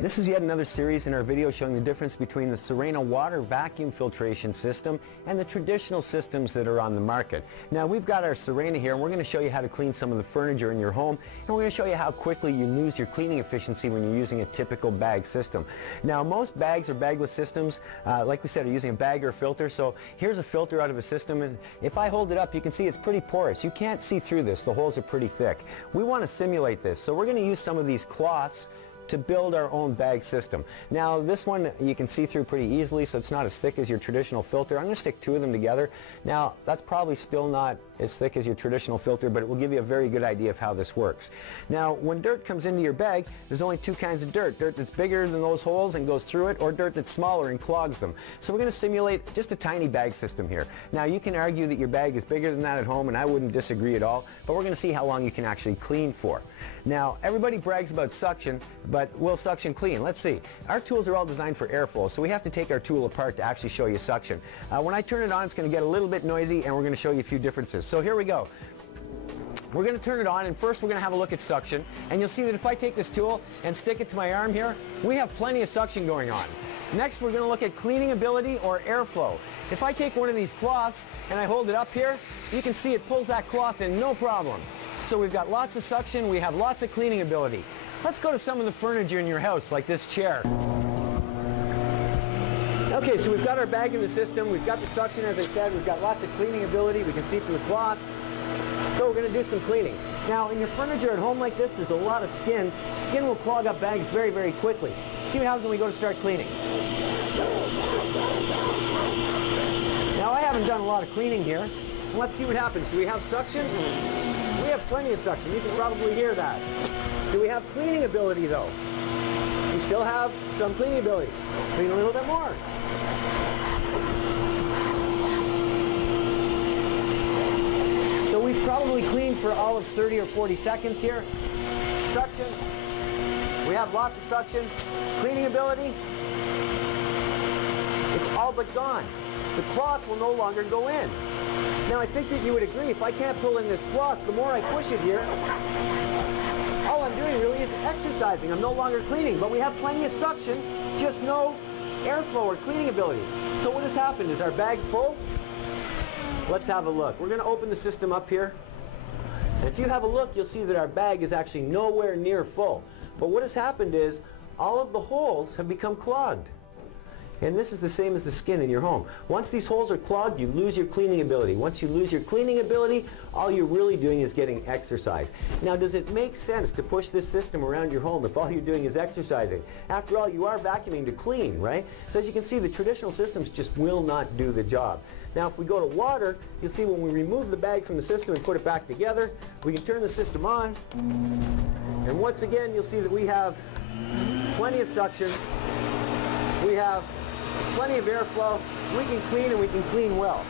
This is yet another series in our video showing the difference between the Sirena water vacuum filtration system and the traditional systems that are on the market. Now we've got our Sirena here and we're going to show you how to clean some of the furniture in your home, and we're going to show you how quickly you lose your cleaning efficiency when you're using a typical bag system. Now most bags or bagless systems, like we said, are using a bag or a filter. So here's a filter out of a system, and if I hold it up you can see it's pretty porous. You can't see through this. The holes are pretty thick. We want to simulate this, so we're going to use some of these cloths to build our own bag system. Now this one you can see through pretty easily, so it's not as thick as your traditional filter. I'm going to stick two of them together. Now that's probably still not as thick as your traditional filter, but it will give you a very good idea of how this works. Now when dirt comes into your bag, there's only two kinds of dirt. Dirt that's bigger than those holes and goes through it, or dirt that's smaller and clogs them. So we're going to simulate just a tiny bag system here. Now you can argue that your bag is bigger than that at home, and I wouldn't disagree at all, but we're going to see how long you can actually clean for. Now everybody brags about suction, but will suction clean? Let's see. Our tools are all designed for airflow, so we have to take our tool apart to actually show you suction. When I turn it on, it's going to get a little bit noisy, and we're going to show you a few differences. So here we go. We're going to turn it on, and first we're going to have a look at suction, and you'll see that if I take this tool and stick it to my arm here, we have plenty of suction going on. Next we're going to look at cleaning ability or airflow. If I take one of these cloths and I hold it up here, you can see it pulls that cloth in no problem. So we've got lots of suction, we have lots of cleaning ability. Let's go to some of the furniture in your house, like this chair. Okay, so we've got our bag in the system, we've got the suction, as I said, we've got lots of cleaning ability, we can see from the cloth. So we're going to do some cleaning. Now in your furniture at home like this, there's a lot of skin. Skin will clog up bags very, very quickly. See what happens when we go to start cleaning. Now I haven't done a lot of cleaning here. Let's see what happens. Do we have suction? We have plenty of suction. You can probably hear that. Do we have cleaning ability though? We still have some cleaning ability. Let's clean a little bit more. So we've probably cleaned for all of 30 or 40 seconds here. Suction. We have lots of suction. Cleaning ability. It's all but gone. The cloth will no longer go in. Now I think that you would agree, if I can't pull in this cloth, the more I push it here, all I'm doing really is exercising. I'm no longer cleaning, but we have plenty of suction, just no airflow or cleaning ability. So what has happened? Is our bag full? Let's have a look. We're going to open the system up here. And if you have a look, you'll see that our bag is actually nowhere near full. But what has happened is all of the holes have become clogged. And this is the same as the skin in your home. Once these holes are clogged, you lose your cleaning ability. Once you lose your cleaning ability, all you're really doing is getting exercise. Now, does it make sense to push this system around your home if all you're doing is exercising? After all, you are vacuuming to clean, right? So as you can see, the traditional systems just will not do the job. Now, if we go to water, you'll see when we remove the bag from the system and put it back together, we can turn the system on. And once again, you'll see that we have plenty of suction. We have plenty of airflow. We can clean, and we can clean well.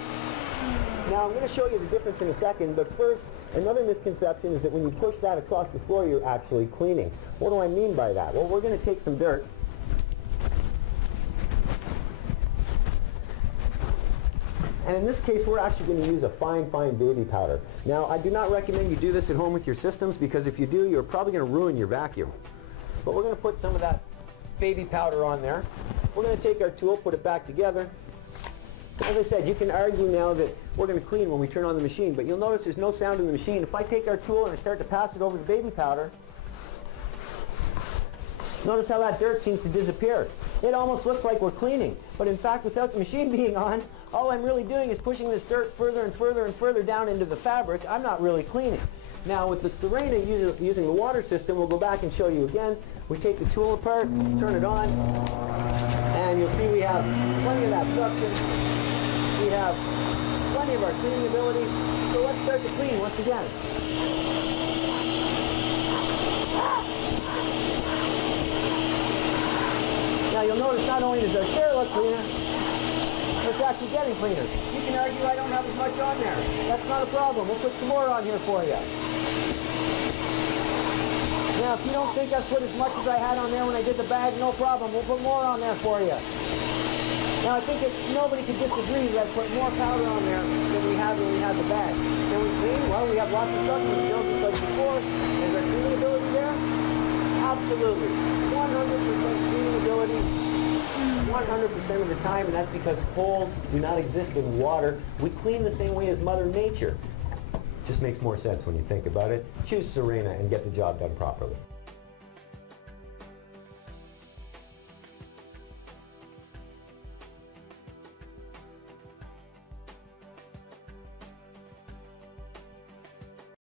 Now I'm going to show you the difference in a second, but first, another misconception is that when you push that across the floor, you're actually cleaning. What do I mean by that? Well, we're going to take some dirt. And in this case, we're actually going to use a fine, fine baby powder. Now, I do not recommend you do this at home with your systems, because if you do, you're probably going to ruin your vacuum. But we're going to put some of that baby powder on there. We're going to take our tool, put it back together. As I said, you can argue now that we're going to clean when we turn on the machine, but you'll notice there's no sound in the machine. If I take our tool and I start to pass it over the baby powder, notice how that dirt seems to disappear. It almost looks like we're cleaning, but in fact, without the machine being on, all I'm really doing is pushing this dirt further and further and further down into the fabric. I'm not really cleaning. Now with the Sirena using the water system, we'll go back and show you again. We take the tool apart, turn it on, and you'll see we have plenty of that suction. We have plenty of our cleaning ability. So let's start to clean once again. Now you'll notice not only does our chair look cleaner, but it's actually getting cleaner. You can argue I don't have as much on there. That's not a problem. We'll put some more on here for you. Now, if you don't think I've put as much as I had on there when I did the bag, no problem. We'll put more on there for you. Now, I think that nobody could disagree that I put more powder on there than we had when we had the bag. Can we clean? Well, we have lots of suction still, just like before. Is our cleaning ability there? Absolutely. 100% 100% of the time, and that's because holes do not exist in water. We clean the same way as Mother Nature. Just makes more sense when you think about it. Choose Sirena and get the job done properly.